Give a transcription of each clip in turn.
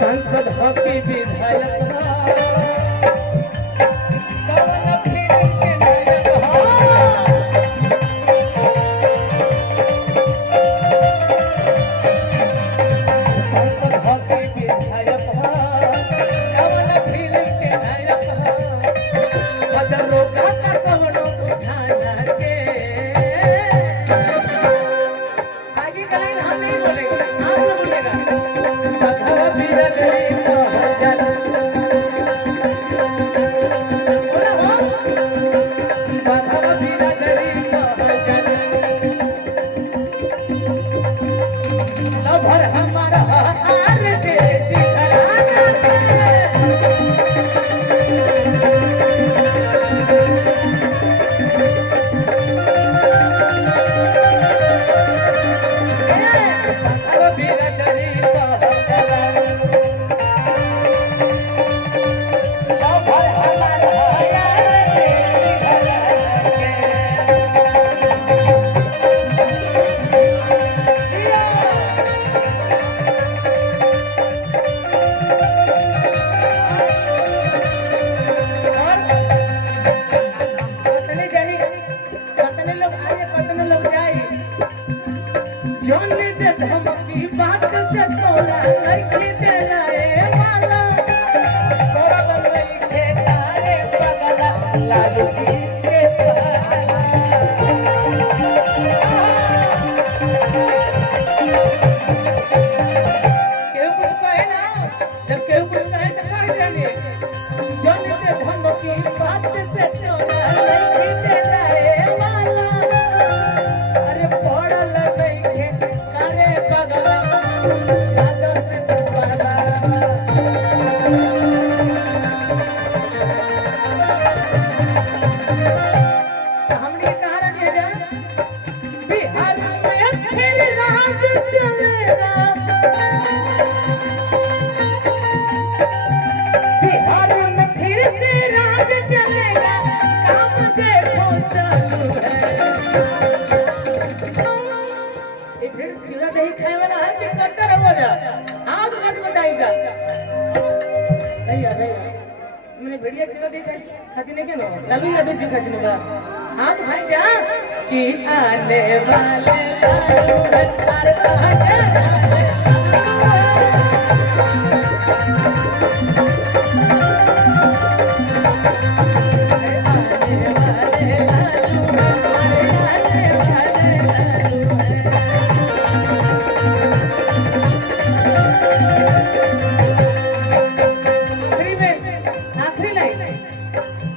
संसद हॉकी विधायक भेड़िया चिरा दे खाती ने केनो लालू या दूजी खाती ने बा हां तो भाई जा कि आने वाले लालू हर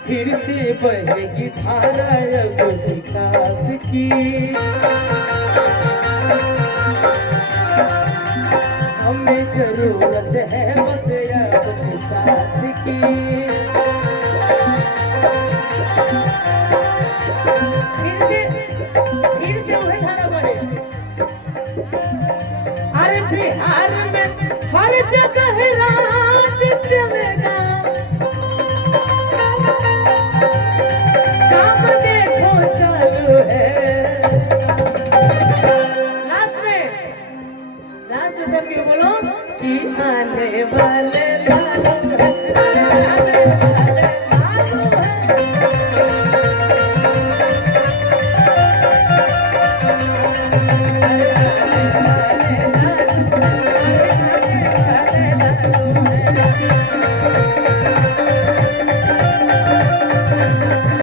फिर से बहेगी धारा विकास की हमें जरूरत है बस आपके साथ की फिर से वही धारा बने अरे बिहार में हर जगह राज चलेगा लास्ट में सबके बोलो कि आने वाले लालू